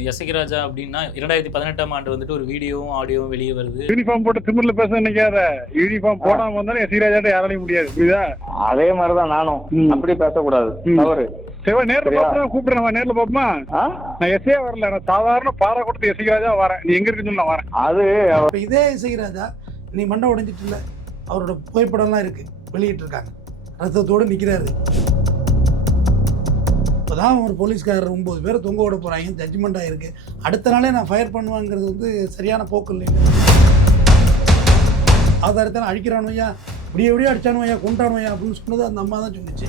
SI ராஜா அப்படின்னா 2018ஆம் ஆண்டு வந்துட்டு ஒரு வீடியோவும் ஆடியோவும் வெளியே வருது. யூனிஃபார்ம் போட்டு திமிர்ல பேச நினைக்காத. யூனிஃபார்ம் போடாம வந்தாலும் எஸ்ஐ ராஜாட்ட யாராலையும் முடியாது. புரியுதா? அதே மாதிரிதான் நானும். அப்படி பேசக்கூடாது, தவறு. சரி, நேர்ல பாப்பா கூப்பிடுறேன். நேர்ல பாப்பமா. நான் எஸ்ஐயா வரல, நான் சாதாரண பாரா கொடுத்து எஸ்ஐ ராஜா வரேன். நீ எங்க இருக்குன்னு நான் வரேன். அது இதே எஸ்ஐ ராஜா நீ மண்டை உடைஞ்சிட்டு இல்ல, அவரோட புகைப்படம்லாம் இருக்கு, வெளியிட்டு இருக்காங்க, ரத்தத்தோடு நிக்கிறாரு. இப்போதான் ஒரு போலீஸ்காரர் 9 பேர் தொங்க விட போறாங்க, ஜட்ஜ்மெண்ட் ஆயிருக்கு, அடுத்த நாளே நான் ஃபயர் பண்ணுவாங்கிறது வந்து சரியான போக்கு இல்லைங்க. ஆதாரத்தை அழிக்கிறானுவையா, இப்படியே எப்படியே அடிச்சானுவையா, கொண்டானுவையா அப்படின்னு சொன்னது அந்த அம்மா தான் சொன்னிச்சு.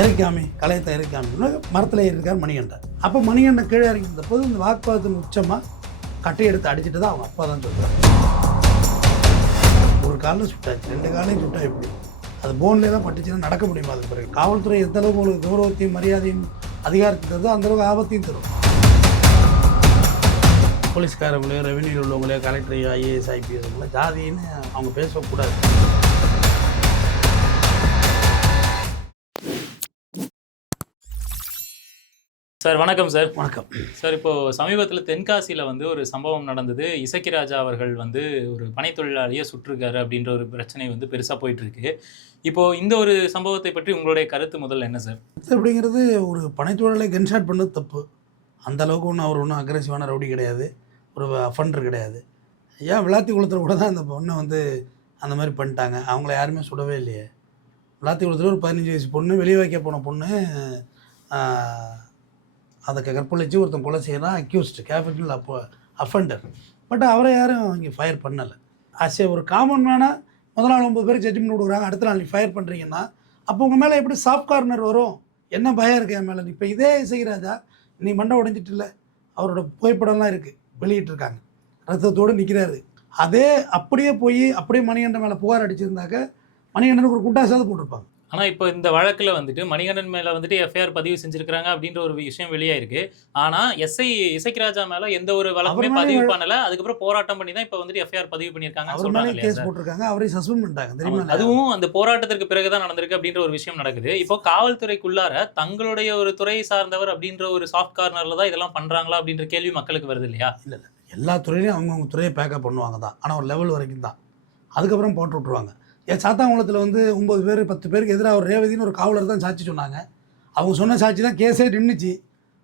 இறக்காமி கலையத்தை இறக்காமி மரத்தில் ஏறிருக்கார் மணிகண்டன். அப்போ மணிகண்டன் கீழே இறங்கியிருந்த போது இந்த வாக்குவாதத்தின் உச்சமாக கட்டை எடுத்து அடிச்சுட்டு தான் அவங்க அப்பா தான் சொல்கிறார். ஒரு காலில் சுட்டாச்சு, 2 காலையும் சுட்டா எப்படி? அது போன்லேயே தான் பட்டுச்சுன்னா நடக்க முடியுமா? அது பிறகு காவல்துறை எந்த அளவுக்கு உங்களுக்கு கௌரவத்தையும் மரியாதையும் அதிகாரத்தை தருதோ அந்தளவுக்கு ஆபத்தையும் தரும். போலீஸ்காரங்களே, ரெவென்யூவில் உள்ளவங்களே, கலெக்டர், ஐஏஎஸ், ஐபிஎஸ் அவங்கள ஜாதின்னு அவங்க பேசக்கூடாது. சார் வணக்கம் சார். வணக்கம் சார். இப்போது சமீபத்தில் தென்காசியில் வந்து ஒரு சம்பவம் நடந்தது. இசக்கி ராஜா அவர்கள் வந்து ஒரு பனைத் தொழிலாளியை சுட்டிருக்காரு அப்படின்ற ஒரு பிரச்சனை வந்து பெருசாக போயிட்டுருக்கு. இப்போது இந்த ஒரு சம்பவத்தை பற்றி உங்களுடைய கருத்து முதல்ல என்ன சார்? அப்படிங்கிறது ஒரு பனைத் தொழிலாளி கன்ஷாட் பண்ணது தப்பு. அந்த அளவுக்கு ஒன்றும் அவர் ஒன்றும் அக்ரெசிவான ரவுடி கிடையாது, ஒரு அஃபண்டர் கிடையாது. ஏன் விளாத்தி குளத்தில் கூட தான் அந்த பொண்ணை வந்து அந்த மாதிரி பண்ணிட்டாங்க. அவங்கள யாருமே சுடவே இல்லையே. விளாத்தி குளத்தில் ஒரு 15 வயசு பொண்ணு, வெளியே வைக்க போன பொண்ணு, அதை கற்பழிச்சு ஒருத்தன் கொலை செய்யலாம், அக்யூஸ்டு, கேபிட்டல் அஃபண்டர். பட் அவரை யாரும் இங்கே ஃபயர் பண்ணலை. ஆசே ஒரு காமன் மேனாக முதல் நாள் 9 பேருக்கு ஜட்ஜ்மெண்ட் கொடுக்குறாங்க, அடுத்த நாள் நீ ஃபயர் பண்ணுறீங்கன்னா அப்போ உங்கள் மேலே எப்படி சாஃப்ட் கார்னர் வரும்? என்ன பயம் இருக்குது என் மேலே? இப்போ இதே இசை ராஜா நீ மண்டை உடைஞ்சிட்டு இல்லை, அவரோட புகைப்படம்லாம் இருக்குது, வெளியிட்டிருக்காங்க, ரத்தத்தோடு நிற்கிறாரு. அதே அப்படியே போய் அப்படியே மணிகண்டன் மேலே புகார் அடிச்சிருந்தாக்க மணிகண்டனுக்கு ஒரு குண்டாசாவது போட்டிருப்பாங்க. ஆனால் இப்போ இந்த வழக்கில் வந்துட்டு மணிகண்டன் மேலே வந்துட்டு எஃப்ஐஆர் பதிவு செஞ்சுருக்கிறாங்க அப்படின்ற ஒரு விஷயம் வெளியாயிருக்கு. ஆனால் இசக்கி ராஜா மேலே எந்த ஒரு வழக்குமே பதிவு பண்ணலை. அதுக்கப்புறம் போராட்டம் பண்ணி தான் இப்போ வந்துட்டு எஃப்ஐஆர் பதிவு பண்ணியிருக்காங்க, சொல்றாங்க. கேஸ் போட்டிருக்காங்க, அவரையும் சஸ்பெண்ட் பண்ணிட்டாங்க தெரியுமா? அதுவும் அந்த போராட்டத்திற்கு பிறகுதான் நடந்திருக்கு அப்படின்ற ஒரு விஷயம் நடக்குது. இப்போ காவல்துறைக்குள்ளார தங்களுடைய ஒரு துறையை சார்ந்தவர் அப்படின்ற ஒரு சாஃப்ட் கார்னர்ல தான் இதெல்லாம் பண்றாங்களா அப்படின்ற கேள்வி மக்களுக்கு வருது இல்லையா? இல்லை இல்லை, எல்லா துறையிலையும் அவங்கவுங்க துறையை பேக்கப் பண்ணுவாங்க தான், ஆனால் ஒரு லெவல் வரைக்கும் தான். அதுக்கப்புறம் போட்டு விட்ருவாங்க. சாத்தாங்குளத்தில் வந்து 9 பேர் 10 பேருக்கு எதிராக ஒரு ரேவதின்னு ஒரு காவலர் தான் சாட்சி சொன்னாங்க. அவங்க சொன்ன சாட்சி தான் கேஸே நின்றுச்சு.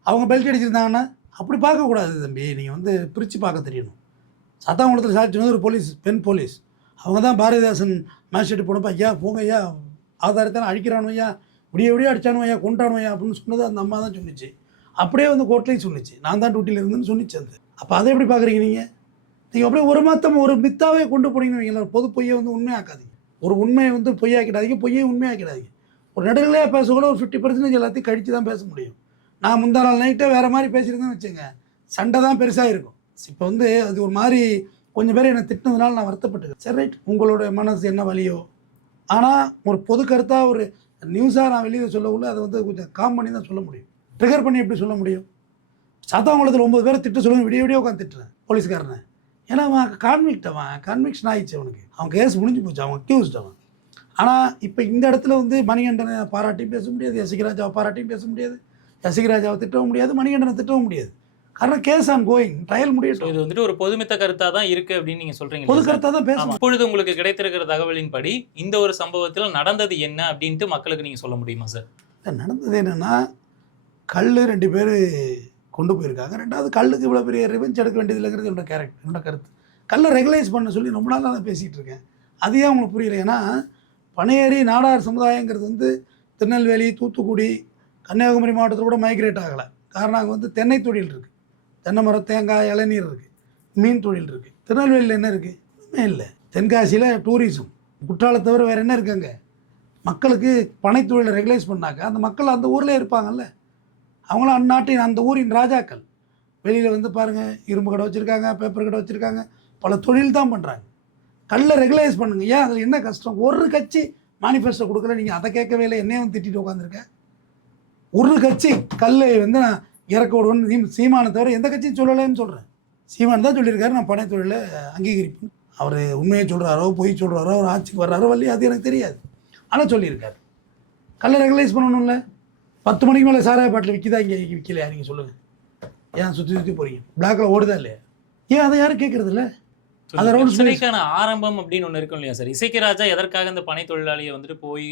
அவங்க பெல்ட் அடிச்சிருந்தாங்கன்னா அப்படி பார்க்கக்கூடாது தம்பி, நீங்கள் வந்து பிரித்து பார்க்க தெரியணும். சாத்தாங்குளத்தில் சாட்சி வந்து ஒரு போலீஸ், பெண் போலீஸ், அவங்க தான் பாரதிதாசன் மேஜிஸ்ட்ரேட் போனப்போ ஐயா போங்க ஐயா, ஆதாரத்தை அழிக்கிறானு ஐயா, விடிய விடிய அடிச்சானு ஐயா, கொண்டானு ஐயா அப்படின்னு சொன்னது அந்த அம்மா தான் சொன்னிச்சு. அப்படியே வந்து கோர்ட்லேயும் சொன்னிச்சு, நான் தான் டியூட்டியில் இருந்துன்னு சொன்னிச்சு. அது அப்போ அதை எப்படி பார்க்குறீங்க நீங்கள் அப்படியே ஒரு மாதம் ஒரு மித்தாவே கொண்டு போனீங்கன்னு வைங்களா, பொது பொய்யை வந்து உண்மையாக்காதீங்க. ஒரு உண்மையை வந்து பொய்யாக்கிடாதீங்க, பொய்யை உண்மையாக்கிடாதீங்க. ஒரு நடுநிலையாக பேசக்கூட ஒரு 50% எல்லாத்தையும் கழித்து தான் பேச முடியும். நான் முந்தா நாள் நைட்டே வேறு மாதிரி பேசியிருந்தேன்னு வச்சுங்க, சண்டை தான் பெருசாக இருக்கும். இப்போ வந்து அது ஒரு மாதிரி கொஞ்சம் பேர் என்னை திட்டினதுனால நான் வருத்தப்பட்டுக்கிறேன். சரி ரைட், உங்களோட மனசு என்ன வலியோ. ஆனால் ஒரு பொது கருத்தாக ஒரு நியூஸாக நான் வெளியே சொல்லக்குள்ள அதை வந்து கொஞ்சம் காம் பண்ணி தான் சொல்ல முடியும். ட்ரிகர் பண்ணி எப்படி சொல்ல முடியும்? சாத்தாங்குளத்தில் 9 பேரை திட்ட சொல்லுவேன், விடிய விடிய உட்காந்து திட்டுறேன் போலீஸ்காரனை. ஏன்னா அவன் கன்விக்ஷன் ஆகிடுச்சு, அவனுக்கு அவன் கேஸ் முடிஞ்சு போச்சு, அவன் அக்யூஸ்ட் அவன். ஆனால் இப்போ இந்த இடத்துல வந்து மணிகண்டனை பாராட்டியும் பேச முடியாது, எஸ்ஐ ராஜாவை பாராட்டியும் பேச முடியாது, எஸ்ஐ ராஜாவை திட்டவும் முடியாது, மணிகண்டனை திட்டவும் முடியாது. காரணம் கேஸ் ஆன் கோயிங், ட்ரையல் முடியட்டும். இது வந்துட்டு ஒரு பொதுமித்த கருத்தாக தான் இருக்குது அப்படின்னு நீங்கள் சொல்கிறீங்க. பொது கருத்தாக தான் பேசணும். இப்பொழுது உங்களுக்கு கிடைத்திருக்கிற தகவலின்படி இந்த ஒரு சம்பவத்தில் நடந்தது என்ன அப்படின்ட்டு மக்களுக்கு நீங்கள் சொல்ல முடியுமா சார்? நடந்தது என்னென்னா, கல் 2 பேர் கொண்டு போயிருக்காங்க. 2வது கல்லுக்கு இவ்வளோ பெரிய ரிவெஞ்ச் எடுக்க வேண்டியதில்லைங்கிறது என்னோட கருத்து. கல்லை ரெகுலைஸ் பண்ண சொல்லி ரொம்ப நாளாக நான் பேசிகிட்டு இருக்கேன். அதையே அவங்களுக்கு புரியல. ஏன்னா பனையேறி நாடார் சமுதாயங்கிறது வந்து திருநெல்வேலி, தூத்துக்குடி, கன்னியாகுமரி மாவட்டத்தில் கூட மைக்ரேட் ஆகலை. காரணம் அங்கே வந்து தென்னை தொழில் இருக்குது, தென்னை மரம், தேங்காய், இளநீர் இருக்குது, மீன் தொழில் இருக்குது. திருநெல்வேலியில் என்ன இருக்குது? ஒன்றுமே இல்லை. தென்காசியில் டூரிசம், குற்றாலத்தை தவிர வேறு என்ன இருக்காங்க? மக்களுக்கு பனை தொழிலை ரெகுலைஸ் பண்ணாக்க அந்த மக்கள் அந்த ஊரில் இருப்பாங்கல்ல, அவங்களும் அந்நாட்டின் அந்த ஊரின் ராஜாக்கள். வெளியில் வந்து பாருங்கள், இரும்பு கடை வச்சுருக்காங்க, பேப்பர் கடை வச்சுருக்காங்க, பல தொழில் தான் பண்ணுறாங்க. கல்லை ரெகுலைஸ் பண்ணுங்க. ஏன் அதில் என்ன கஷ்டம்? ஒரு கட்சி மேனிஃபெஸ்டோ கொடுக்கல, நீங்கள் அதை கேட்கவே இல்லை, என்னையும் வந்து திட்டிட்டு உட்காந்துருக்கேன். ஒரு கட்சி கல்லை வந்து நான் இறக்க விடுவேன்னு சீமானை தவிர எந்த கட்சியும் சொல்லலைன்னு சொல்கிறேன். சீமான் தான் சொல்லியிருக்காரு நான் பனை தொழிலை அங்கீகரிப்பேன். அவர் உண்மையை சொல்கிறாரோ பொய் சொல்கிறாரோ, அவர் ஆட்சிக்கு வர்றாரோ வரலையோ அது எனக்கு தெரியாது, ஆனால் சொல்லியிருக்காரு. கல்லை ரெகுலைஸ் பண்ணணும்ல. 10 மணிக்கு மேலே சாராய பாட்டில் விற்கிதா இங்கே விற்கலையா நீங்கள் சொல்லுங்கள். ஏன் சுற்றி சுற்றி போகிறீங்க? பிளாக்கில் ஓடுதா இல்லையா? ஏன் அதை யாரும் கேட்குறது இல்லை? அந்த பிரச்சனைக்கான ஆரம்பம் அப்படின்னு ஒன்று இருக்கும் இல்லையா சார்? இசைக்கு ராஜா எதற்காக இந்த பனை தொழிலாளியை வந்துட்டு போய்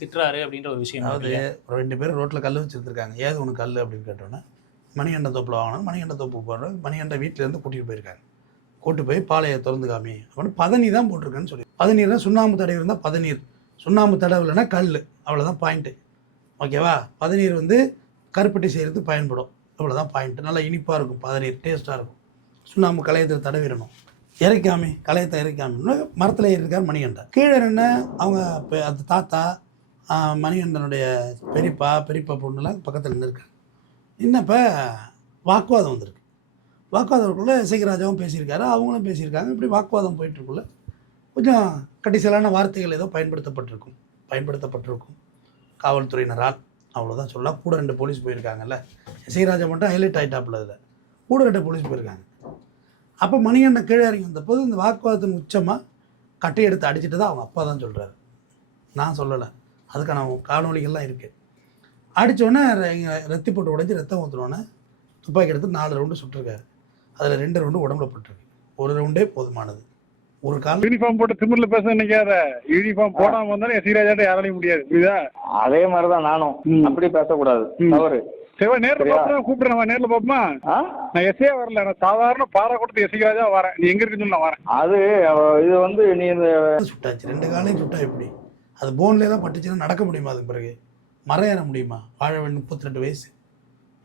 திட்டுறாரு அப்படின்ற ஒரு விஷயம். அதாவது 2 பேர் ரோட்டில் கல் வச்சுருந்துருக்காங்க. ஏது ஒன்று கல் அப்படின்னு கேட்டோன்னே மணிகண்ட தோப்பில் வாங்கினா மணிகண்ட தோப்பு போடுற மணிகண்ட வீட்டிலேருந்து கூட்டிகிட்டு போயிருக்காங்க. கூட்டு போய் பாலையை திறந்து காமி அப்படின்னு பதநீர் தான் போட்டிருக்கேன்னு சொல்லி. பதநீர்னா சுண்ணாம்பு தடவை இருந்தால் பதநீர், சுண்ணாம்பு தடவை இல்லைன்னா கல், அவ்வளோதான் பாயிண்ட்டு. ஓகேவா? பதநீர் வந்து கருப்பட்டி செய்கிறது பயன்படும், இவ்வளோதான் பாயிண்ட்டு. நல்லா இனிப்பாக இருக்கும் பதநீர், டேஸ்ட்டாக இருக்கும். சுண்ணாம்பு கலையத்தில் தடவிடணும். இறைக்காமி கலையத்தை இறைக்காமின்னு மரத்தில் ஏறியிருக்கார் மணிகண்டன். கீழே என்ன அவங்க அந்த தாத்தா மணிகண்டனுடைய பெரியப்பா பொண்ணுலாம் பக்கத்தில் நின்றுருக்காங்க. இன்னப்போ வாக்குவாதம் வந்திருக்கு. வாக்குவாதத்துக்குள்ளே இசைக்கராஜாவும் பேசியிருக்காரு, அவங்களும் பேசியிருக்காங்க. இப்படி வாக்குவாதம் போயிட்டுருக்குள்ள கொஞ்சம் கட்டிசலான வார்த்தைகள் ஏதோ பயன்படுத்தப்பட்டிருக்கும் காவல்துறையினரால். அவ்வளோதான் சொல்லலாம். கூட 2 போலீஸ் போயிருக்காங்கல்ல. இசைக்கராஜா மட்டும் ஹைலைட் ஆகிட்டாப்புல. இதில் கூட 2 போலீஸ் போயிருக்காங்க. அப்போ மணிகண்டன் கீழே இறங்கி வந்தபோது இந்த வாக்குவாதத்தின் உச்சமாக கட்டை எடுத்து அடிச்சுட்டு தான் அவங்க அப்பா தான் சொல்கிறாரு, நான் சொல்லலை. அதுக்கான காணொலிகள்லாம் இருக்குது. அடித்தோடனே ரத்தி போட்டு உடைஞ்சி ரத்தம் ஊற்றுனோடனே துப்பாக்கி எடுத்து 4 ரவுண்டு சுட்டிருக்காரு. அதில் 2 ரவுண்டு உடம்புல பட்டிருக்கு. 1 ரவுண்டே போதுமானது. ஒரு கால் யூனிஃபார்ம் போட்டு திமிர்ல பேச நினைக்காத. யூனிஃபார்ம் போடாம வந்தாலும் சீராஜாட்ட யாராலையும் முடியாது, புரியுதா? அதே மாதிரிதான் நானும். அப்படி பேசக்கூடாது, தவறு. சரி, நேரில் பார்த்து கூப்பிடுறேன். நேரில் பார்ப்போமா? நான் எஸ்ஏ வரல, நான் சாதாரண பாராக்கூடத்து எஸ்ஐராஜா வரேன். நீ எங்க இருக்குன்னு நான் வரேன். அது இது வந்து நீ சுட்டாச்சு, 2 காலையும் சுட்டா எப்படி? அது போன்லாம் பட்டுச்சுன்னா நடக்க முடியுமா? அதுக்கு பிறகு மரம் ஏற முடியுமா? வாழவேன் 32 வயசு.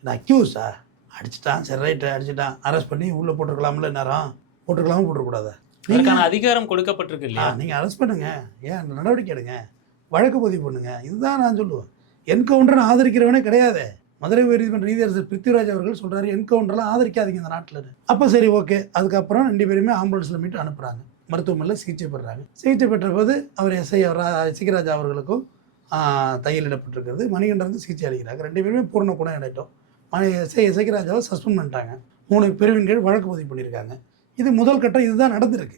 இந்த அக்யூஸா அடிச்சுட்டான், சரி ரைட்டு அடிச்சுட்டான், அரெஸ்ட் பண்ணி உள்ளே போட்டிருக்கலாம்ல. நேரம் போட்டிருக்கூடாதா? அதுக்கான அதிகாரம் கொடுக்கப்பட்டிருக்கு இல்லையா? நீங்கள் அரெஸ்ட் பண்ணுங்க, ஏன் நடவடிக்கை எடுங்க, வழக்கு பதிவு பண்ணுங்க. இதுதான் நான் சொல்லுவேன். என்கவுண்டர் ஆதரிக்கிறவனே கிடையாது. மதுரை உயர்நீதிமன்ற நீதியரசர் பிருத்திவிராஜ் அவர்கள் சொல்கிறாரு, என்கவுண்டர்லாம் ஆதரிக்காதீங்க இந்த நாட்டில். அப்போ சரி, ஓகே. அதுக்கப்புறம் 2 பேருமே ஆம்புலன்ஸில் மீட்டு அனுப்புகிறாங்க. மருத்துவமனையில் சிகிச்சை பெறுறாங்க. சிகிச்சை பெற்ற போது அவர் இசைக்கராஜா அவர்களுக்கும் தையலிடப்பட்டிருக்கிறது. மணிகண்டனுக்கு சிகிச்சை அளிக்கிறாங்க. 2 பேருமே பூர்ண குணம் அடைட்டோம். இசைக்கராஜாவை சஸ்பெண்ட் பண்ணிட்டாங்க. 3 பிரிவின் கீழ் வழக்கு பதிவு பண்ணியிருக்காங்க. இது முதல் கட்டம். இதுதான் நடந்திருக்கு.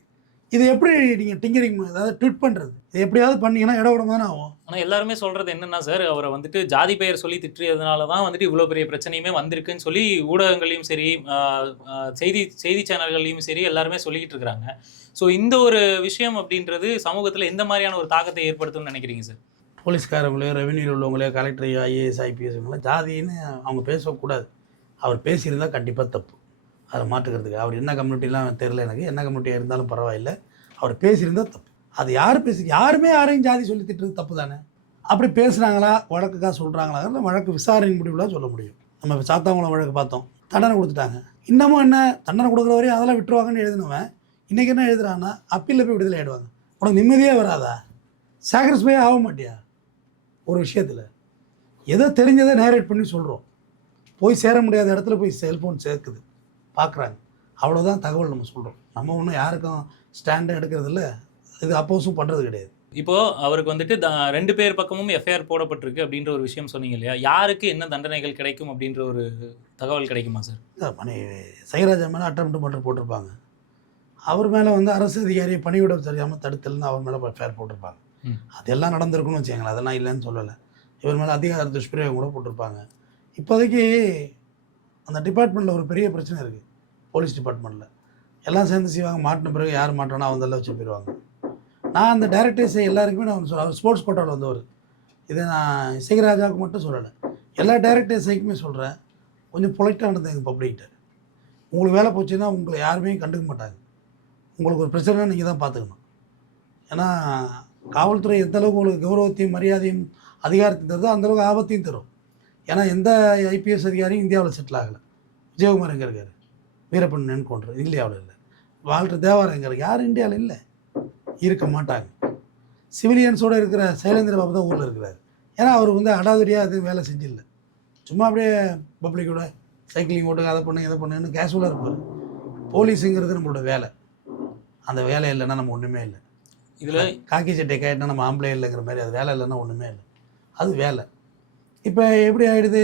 இது எப்படி நீங்கள் டிங்கரிங், அதாவது ட்விட் பண்ணுறது, இது எப்படியாவது பண்ணீங்கன்னா இட உடம்பு தானே ஆகும். ஆனால் எல்லாருமே சொல்கிறது என்னென்னா சார், அவரை வந்துட்டு ஜாதி பெயர் சொல்லி திட்டுறதுனால தான் வந்துட்டு இவ்வளோ பெரிய பிரச்சனையுமே வந்திருக்குன்னு சொல்லி ஊடகங்களையும் சரி செய்தி சேனல்களையும் சரி எல்லாருமே சொல்லிக்கிட்டு இருக்கிறாங்க. ஸோ இந்த ஒரு விஷயம் அப்படின்றது சமூகத்தில் எந்த மாதிரியான ஒரு தாக்கத்தை ஏற்படுத்தும்னு நினைக்கிறீங்க சார்? போலீஸ்காரங்களே, ரெவென்யூ உள்ளவங்களே, கலெக்டர், ஐஏஎஸ், ஐபிஎஸ் இவங்களாம் ஜாதின்னு அவங்க பேசக்கூடாது. அவர் பேசியிருந்தால் கண்டிப்பாக தப்பு, அதை மாற்றுக்கிறதுக்கு. அவர் என்ன கம்யூனிட்டிலாம் தெரில எனக்கு, என்ன கம்யூனிட்டியாக இருந்தாலும் பரவாயில்லை, அவர் பேசியிருந்தால் தப்பு. அது யாருமே யாரையும் ஜாதி சொல்லி திட்டுறது தப்பு தானே. அப்படி பேசுனாங்களா, வழக்குக்காக சொல்கிறாங்களா, வழக்கு விசாரணை முடிவுலாம் சொல்ல முடியும். நம்ம சாத்தாங்குளம் வழக்கு பார்த்தோம், தண்டனை கொடுத்துட்டாங்க. இன்னமும் என்ன தண்டனை கொடுக்குற வரையும் அதெல்லாம் விட்டுருவாங்கன்னு எழுதினவன் இன்றைக்கி என்ன எழுதுறான்னா அப்பீலில் போய் விடுதலை ஆகிடுவாங்க. உனக்கு நிம்மதியாக வராதா? சாக்ரிஃபை ஆக மாட்டியா? ஒரு விஷயத்தில் எதோ தெரிஞ்சதை நேரேட் பண்ணி சொல்கிறோம், போய் சேர முடியாத இடத்துல போய் செல்ஃபோன் சேர்க்குது, பார்க்குறாங்க. அவ்வளோதான் தகவல் நம்ம சொல்கிறோம். நம்ம ஒன்றும் யாருக்கும் ஸ்டாண்டும் எடுக்கிறது இல்லை, இது அப்போஸும் பண்ணுறது கிடையாது. இப்போது அவருக்கு வந்துட்டு 2 பேர் பக்கமும் எஃப்ஐஆர் போடப்பட்டிருக்கு அப்படின்ற ஒரு விஷயம் சொன்னீங்க இல்லையா? யாருக்கு என்ன தண்டனைகள் கிடைக்கும் அப்படின்ற ஒரு தகவல் கிடைக்குமா சார்? இசைக்கராஜா மேலே அட்டெம்ப்ட் மர்டர் போட்டிருப்பாங்க. அவர் மேலே வந்து அரசு அதிகாரியை பணிவிட தெரியாமல் தடுத்தல்னு அவர் மேலே எஃப்ஐஆர் போட்டிருப்பாங்க. அதெல்லாம் நடந்திருக்குன்னு வச்சுக்கங்களேன், அதெல்லாம் இல்லைன்னு சொல்லலை. இவர் மேலே அதிகார துஷ்பிரயோகம் கூட போட்டிருப்பாங்க. இப்போதைக்கு அந்த டிபார்ட்மெண்ட்டில் ஒரு பெரிய பிரச்சனை இருக்குது. போலீஸ் டிபார்ட்மெண்ட்டில் எல்லாம் சேர்ந்து செய்வாங்க. மாட்டின பிறகு யார் மாட்டோன்னா அவந்தெல்லாம் வச்சு போயிடுவாங்க. நான் அந்த டைரக்டர்ஸை எல்லாருக்குமே நான் சொல்ல, அவர் ஸ்போர்ட்ஸ் கோட்டாவில் வந்தவர். இதை நான் இசைக்கராஜாவுக்கு மட்டும் சொல்லலை, எல்லா டைரக்டர்ஸைக்குமே சொல்கிறேன், கொஞ்சம் பொலைட்டாக நடந்தது எங்கள் பப்ளிக்கிட்ட. உங்களுக்கு வேலை போச்சுன்னா உங்களை யாருமே கண்டுக்க மாட்டாங்க. உங்களுக்கு ஒரு பிரச்சனைனா நீங்கள் தான் பார்த்துக்கணும். ஏன்னா காவல்துறை எந்தளவுக்கு உங்களுக்கு கௌரவத்தையும் மரியாதையும் அதிகாரத்தையும் தருதோ அந்தளவுக்கு ஆபத்தையும் தரும். ஏன்னா எந்த ஐபிஎஸ் அதிகாரியும் இந்தியாவில் செட்டில் ஆகலை. விஜயகுமார் எங்கே இருக்கார்? வீரப்பன் என்கவுண்டர் இந்தியாவில் இல்லை. வால்டர் தேவாரம் எங்கே இருக்கு? யாரும் இந்தியாவில் இல்லை, இருக்க மாட்டாங்க. சிவிலியன்ஸோடு இருக்கிற சைலேந்திர பாபு தான் ஊரில் இருக்கிறார். ஏன்னா அவர் வந்து அடாதடியாக அது வேலை செஞ்சில்லை, சும்மா அப்படியே பப்ளிக்கோட சைக்கிளிங் ஓட்டுங்க, அதை பண்ணுங்க இதை பண்ணுன்னு கேஷுவலாக இருப்பார். போலீஸுங்கிறது நம்மளோட வேலை. அந்த வேலை இல்லைன்னா நம்ம ஒன்றுமே இல்லை. இதில் காக்கி சட்டை கேட்டால் நம்ம ஆம்பளை இல்லைங்கிற மாதிரி, அது வேலை இல்லைன்னா ஒன்றுமே இல்லை, அது வேலை. இப்போ எப்படி ஆகிடுது?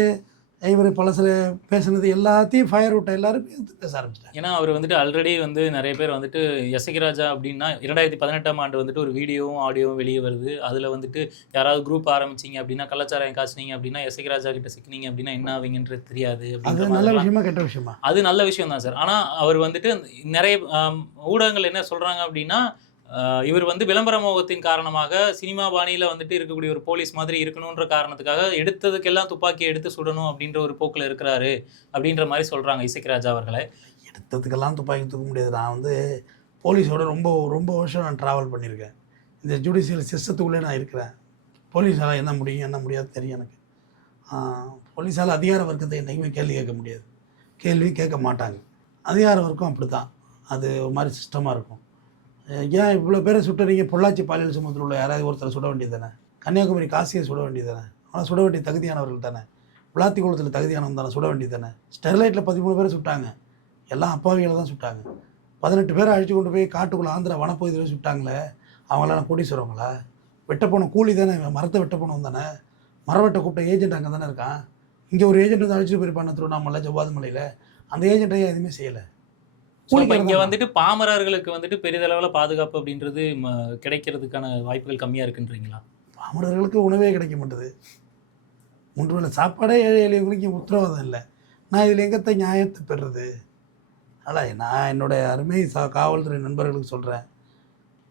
இவர் பழசில் பேசுனது எல்லாத்தையும் ஃபயர் விட்ட எல்லாரும் பேச ஆரம்பிச்சிட்டாங்க. ஏன்னா அவர் வந்துட்டு ஆல்ரெடி வந்து நிறைய பேர் வந்துட்டு எசகிராஜா அப்படின்னா 2018ஆம் ஆண்டு வந்துட்டு ஒரு வீடியோவும் ஆடியோவும் வெளியே வருது. அதில் வந்துட்டு யாராவது குரூப் ஆரம்பிச்சிங்க அப்படின்னா, கள்ளச்சாராயம் காய்ச்சினீங்க அப்படின்னா, எசகிராஜா கிட்ட சிக்கினீங்க அப்படின்னா என்ன ஆவீங்கன்றது தெரியாது. அது நல்ல விஷயமா கெட்ட விஷயமா? அது நல்ல விஷயம் தான் சார். ஆனால் அவர் வந்துட்டு நிறைய ஊடகங்கள் என்ன சொல்கிறாங்க அப்படின்னா, இவர் வந்து விளம்பர மோகத்தின் காரணமாக சினிமா பாணியில் வந்துட்டு இருக்கக்கூடிய ஒரு போலீஸ் மாதிரி இருக்கணுன்ற காரணத்துக்காக எடுத்ததுக்கெல்லாம் துப்பாக்கி எடுத்து சுடணும் அப்படின்ற ஒரு போக்கில் இருக்கிறாரு அப்படின்ற மாதிரி சொல்கிறாங்க இசக்கிராஜா அவர்களை. எடுத்ததுக்கெல்லாம் துப்பாக்கி தூக்க முடியாது. நான் வந்து போலீஸோட ரொம்ப ரொம்ப வருஷம் நான் ட்ராவல் பண்ணியிருக்கேன். இந்த ஜுடிஷியல் சிஸ்டத்துக்குள்ளே நான் இருக்கிறேன். போலீஸால் என்ன முடியும் என்ன முடியாது தெரியும் எனக்கு. போலீஸால் அதிகார வர்க்கத்தை என்றைக்குமே கேள்வி கேட்க முடியாது, கேள்வி கேட்க மாட்டாங்க. அதிகார வர்க்கம் அப்படி தான், அது ஒரு மாதிரி சிஸ்டமாக இருக்கும். ஏன் இவ்வளோ பேரை சுட்டுறீங்க? பொள்ளாச்சி பாலியல் சமூகத்தில் உள்ள யாராவது ஒருத்தரை சுட வேண்டியது தானே? கன்னியாகுமரி காசியை சுட வேண்டியது தானே? ஆனால் சுட வேண்டிய தகுதியானவர்கள் தானே? விளாத்திக்குளத்தில் தகுதியானவன் தானே? சுட வேண்டியது தானே? ஸ்டெர்லைட்டில் 13 பேரை சுட்டாங்க, எல்லாம் அப்பாவிகளை தான் சுட்டாங்க. 18 பேரை அழைச்சி கொண்டு போய் காட்டுக்குள்ளே ஆந்திரா வனப்பகுதியில் சுட்டாங்களே, அவங்களாம் கோடீஸ்வரவங்களா? வெட்ட போன கூலி தானே, மரத்தை வெட்ட போனவன் தானே? மரம் வெட்ட கூப்பிட்ட ஏஜென்ட் அங்கே தானே இருக்கான். இங்கே ஒரு ஏஜென்ட் வந்து அழைச்சிட்டு போயிருப்பாங்க திருவண்ணாமலை ஜவ்வாது மலையில், அந்த ஏஜென்ட்டை எதுவுமே செய்யலை. இங்கே வந்துட்டு பாமரர்களுக்கு வந்துட்டு பெரிதளவில் பாதுகாப்பு அப்படின்றது கிடைக்கிறதுக்கான வாய்ப்புகள் கம்மியாக இருக்குன்றீங்களா? பாமரர்களுக்கு உணவே கிடைக்க மாட்டுது. 3 வேளை சாப்பாடே ஏழை எளியவங்களுக்கு உத்தரவாதம் இல்லை. நான் இதில் எங்கத்த நியாயத்தை பெறுறது? அதனால் நான் என்னுடைய அருமை காவல்துறை நண்பர்களுக்கு சொல்கிறேன்,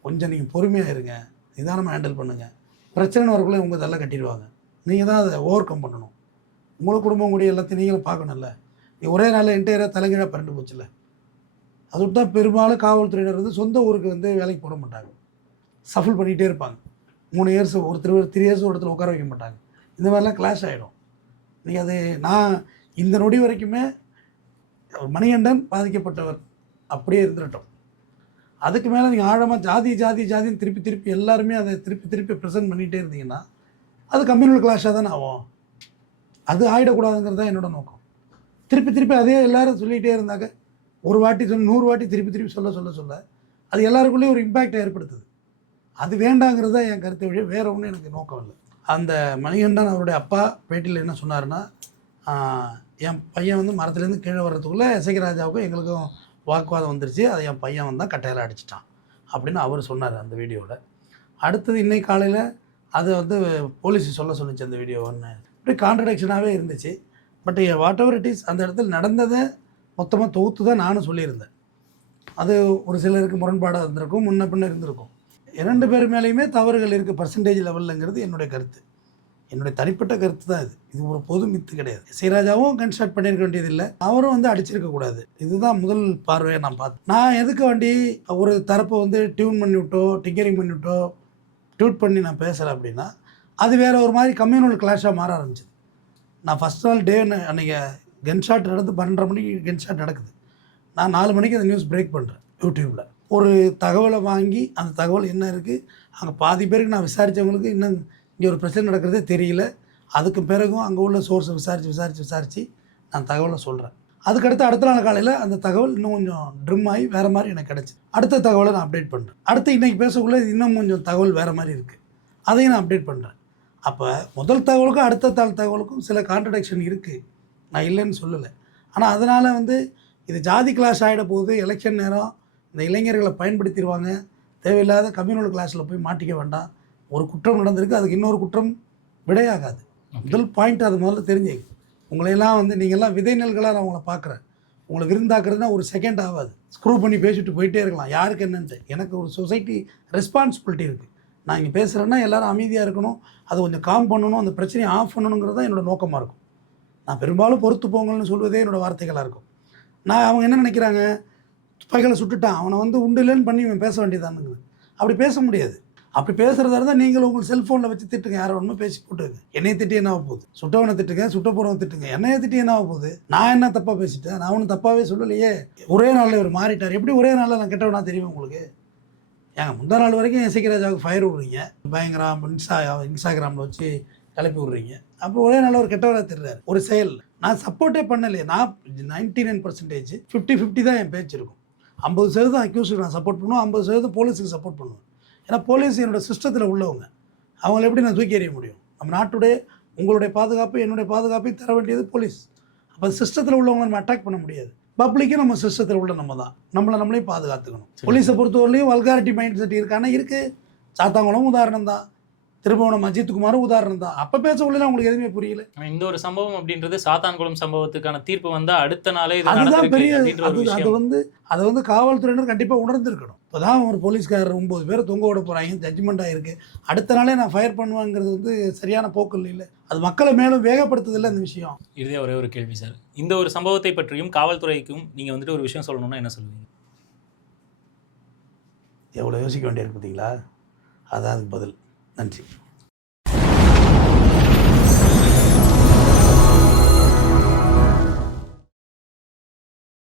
கொஞ்சம் நீங்கள் பொறுமையாக இருங்க, நிதானமாக ஹேண்டில் பண்ணுங்கள். பிரச்சனை வரக்குள்ளே உங்கள் தள்ள கட்டிடுவாங்க. நீங்கள் தான் அதை ஓவர் கம் பண்ணணும். உங்களை குடும்பம் கூடிய எல்லாத்தையும் நீங்களும் பார்க்கணும்ல. நீ ஒரே நாளில் என்டையராக தலைகீழாக பரண்டு போச்சுல்ல. அது விட்டா பெரும்பாலும் காவல்துறையினர் வந்து சொந்த ஊருக்கு வந்து வேலைக்கு போட மாட்டாங்க, சஃபல் பண்ணிகிட்டே இருப்பாங்க. 3 இயர்ஸ் ஒரு 3 இயர்ஸ் ஒரு இடத்துல உட்கார வைக்க மாட்டாங்க. இந்த மாதிரிலாம் கிளாஷ் ஆகிடும். நீங்கள் அது நான் இந்த நொடி வரைக்குமே மணிகண்டன் பாதிக்கப்பட்டவர் அப்படியே இருந்துட்டோம். அதுக்கு மேலே நீங்கள் ஆழமாக ஜாதி ஜாதி ஜாதின்னு திருப்பி எல்லாருமே அதை திருப்பி ப்ரெசென்ட் பண்ணிகிட்டே இருந்தீங்கன்னா அது கம்யூனல் கிளாஷாக தானே ஆகும். அது ஆகிடக்கூடாதுங்கிறது தான் என்னோட நோக்கம். திருப்பி அதே எல்லோரும் சொல்லிகிட்டே இருந்தாங்க, ஒரு வாட்டி 100 வாட்டி திருப்பி சொல்ல அது எல்லாருக்குள்ளேயும் ஒரு இம்பேக்டை ஏற்படுத்துது. அது வேண்டாங்கிறது தான் என் கருத்தை வழி, வேறு ஒன்றும் எனக்கு நோக்கம் இல்லை. அந்த மணிகண்டன் அவருடைய அப்பா பேட்டியில் என்ன சொன்னார்னா, என் பையன் வந்து மரத்துலேருந்து கீழே வர்றதுக்குள்ளே எசகிராஜாவுக்கும் எங்களுக்கும் வாக்குவாதம் வந்துருச்சு, அதை என் பையன் வந்தால் கட்டையில் அடிச்சிட்டான் அப்படின்னு அவர் சொன்னார் அந்த வீடியோவில். அடுத்தது இன்னைக்கு காலையில் அதை வந்து போலீஸ் சொல்லிச்சு அந்த வீடியோன்னு. இப்படி கான்ட்ரடிக்ஷனாகவே இருந்துச்சு. But what ever it is, அந்த இடத்துல நடந்ததை மொத்தமாக தொகுத்து தான் நானும் சொல்லியிருந்தேன். அது ஒரு சிலருக்கு முரண்பாடாக இருந்திருக்கும், முன்ன பின்ன இருந்திருக்கும். 2 பேர் மேலேயுமே தவறுகள் இருக்குது பர்சன்டேஜ் லெவலுங்கிறது என்னுடைய கருத்து, என்னுடைய தனிப்பட்ட கருத்து தான். இது ஒரு பொது மித்து கிடையாது. இசைராஜாவும் கன்ஸ்ட்ரக்ட் பண்ணியிருக்க வேண்டியதில்லை, அவரும் வந்து அடிச்சிருக்கக்கூடாது. இதுதான் முதல் பார்வையை நான் பார்த்தேன். நான் எதுக்கு வேண்டி ஒரு தரப்பை வந்து டியூன் பண்ணி விட்டோ டிங்கரிங் பண்ணி விட்டோ ட்யூட் பண்ணி நான் பேசுகிறேன் அப்படின்னா அது வேறு ஒரு மாதிரி கம்யூனல் கிளாஷாக மாற ஆரம்பிச்சிது. நான் ஃபஸ்ட் நாள் டே அன்றைக்கி கன்ஷாட் நடந்து 12:30 மணிக்கு கன்ஷாட் நடக்குது. நான் 4 மணிக்கு அந்த நியூஸ் பிரேக் பண்ணுறேன் யூடியூப்பில். ஒரு தகவலை வாங்கி அந்த தகவல் என்ன இருக்குது, அங்கே பாதி பேருக்கு நான் விசாரித்தவங்களுக்கு இன்னும் இங்கே ஒரு பிரச்சனை நடக்கிறதே தெரியல. அதுக்கு பிறகும் அங்கே உள்ள சோர்ஸை விசாரித்து நான் தகவலை சொல்கிறேன். அதுக்கடுத்து அடுத்த நாள் காலையில் அந்த தகவல் இன்னும் கொஞ்சம் ட்ரிம் ஆகி வேறு மாதிரி எனக்கு கிடச்சி அடுத்த தகவலை நான் அப்டேட் பண்ணுறேன். அடுத்து இன்றைக்கி பேசக்குள்ளே இன்னும் கொஞ்சம் தகவல் வேறு மாதிரி இருக்குது, அதையும் நான் அப்டேட் பண்ணுறேன். அப்போ முதல் தகவலுக்கும் அடுத்த தகவலுக்கும் சில கான்ட்ரடிக்ஷன் இருக்குது, நான் இல்லைன்னு சொல்லலை. ஆனால் அதனால் வந்து இது ஜாதி கிளாஸ் ஆகிட போகுது, எலெக்ஷன் நேரம் இந்த இளைஞர்களை பயன்படுத்திடுவாங்க, தேவையில்லாத கம்யூனல் கிளாஸில் போய் மாட்டிக்க வேண்டாம். ஒரு குற்றம் நடந்திருக்கு, அதுக்கு இன்னொரு குற்றம் விடையாகாது. முதல் பாயிண்ட் அது முதல்ல தெரிஞ்சுங்க. உங்களையெல்லாம் வந்து நீங்கள்லாம் விதை நெல்களாக நான் உங்களை பார்க்குறேன். உங்களை விருந்தாக்குறதுனா ஒரு செகண்ட் ஆகாது, ஸ்க்ரூ பண்ணி பேசிட்டு போயிட்டே இருக்கலாம். யாருக்கு என்னன்ட்டு எனக்கு ஒரு சொசைட்டி ரெஸ்பான்சிபிலிட்டி இருக்குது. நான் இங்கே பேசுகிறேன்னா எல்லோரும் அமைதியாக இருக்கணும், அதை கொஞ்சம் காம் பண்ணணும், அந்த பிரச்சனையை ஆஃப் பண்ணணுங்கிறது தான் என்னோடய நோக்கமாக இருக்கும். நான் பெரும்பாலும் பொறுத்து போங்கள்னு சொல்வதே என்னோடய வார்த்தைகளாக இருக்கும். நான் அவங்க என்ன நினைக்கிறாங்க, துப்பாக்கிகளை சுட்டுட்டான் அவனை வந்து உண்டு இல்லைன்னு பண்ணி இவன் பேச வேண்டியதானுங்க. அப்படி பேச முடியாது. அப்படி பேசுகிறதா இருந்தால் நீங்கள் உங்கள் செல்ஃபோனில் வச்சு திட்டுங்க, யாரை ஒன்றும் பேசி போட்டுங்க. என்னையை திட்டி என்ன போகுது, சுட்டவனை திட்டுங்க, சுட்ட போகிறவனை திட்டுங்க, என்னையை திட்டி என்ன போகுது. நான் என்ன தப்பாக பேசிட்டேன், நான் ஒன்றும் தப்பாகவே சொல்லலையே. ஒரே நாளில் இவர் மாறிட்டார், எப்படி ஒரே நாளில் நான் கெட்டவனா தெரியும் உங்களுக்கு? ஏங்க முந்தா நாள் வரைக்கும் இசைராஜாவுக்கு ஃபயர் விடுறீங்க, பயங்கரம் இன்ஸ்டாகிராமில் வச்சு கிளப்பி விட்றீங்க, அப்புறம் ஒரே நாளில் ஒரு கெட்டவராக தெரிறாரு. ஒரு செயல் நான் சப்போர்ட்டே பண்ணலையே. நான் 99% 50-50 தான் என் பேச்சு இருக்கும். 50% அக்யூஸ்டுக்கு நான் சப்போர்ட் பண்ணுவேன், 50% போலீஸுக்கு சப்போர்ட் பண்ணுவேன். ஏன்னா போலீஸ் என்னோடய சிஸ்டத்தில் உள்ளவங்க, அவங்கள எப்படி நான் தூக்கி எறிய முடியும்? நம்ம நாட்டுடைய உங்களுடைய பாதுகாப்பு என்னுடைய பாதுகாப்பை தர வேண்டியது போலீஸ். அப்போ சிஸ்டத்தில் உள்ளவங்களை நம்ம அட்டாக் பண்ண முடியாது. பப்ளிக்கும் நம்ம சிஸ்டத்தில் உள்ள நம்ம தான், நம்மளே பாதுகாத்துக்கணும். போலீஸை பொறுத்தவரையிலையும் வல்காரிட்டி மைண்ட் செட் இருக்கானா இருக்குது. சாத்தாங்குளம் உதாரணம் தான், திருபுவனம் அஜித் குமாரும் உதாரணம் தான். அப்போ பேச உள்ள அவங்களுக்கு எதுவுமே புரியல. இந்த ஒரு சம்பவம் அப்படின்றது சாத்தான்குளம் சம்பவத்துக்கான தீர்ப்பு வந்தா அடுத்த நாளே இது அதுதான் நடந்திருக்கு பெரிய அப்படின்ற ஒரு விஷயம். அதை வந்து காவல்துறையினர் கண்டிப்பாக உணர்ந்திருக்கணும். இப்போதான் ஒரு போலீஸ்காரர் 9 பேர் தொங்க விட போகிறாங்க, ஜட்ஜ்மெண்ட் ஆகிருக்கு, அடுத்த நாளே நான் ஃபயர் பண்ணுவாங்கிறது வந்து சரியான போக்கு இல்லை. அது மக்களை மேலும் வேகப்படுத்துதில்லை இந்த விஷயம். இறுதியாக ஒரே ஒரு கேள்வி சார், இந்த ஒரு சம்பவத்தை பற்றியும் காவல்துறைக்கும் நீங்கள் வந்துட்டு ஒரு விஷயம் சொல்லணும்னா என்ன சொல்லுவீங்க? எவ்வளோ யோசிக்க வேண்டியிருக்கு பார்த்தீங்களா? அதான் அதுக்கு பதில். நன்றி.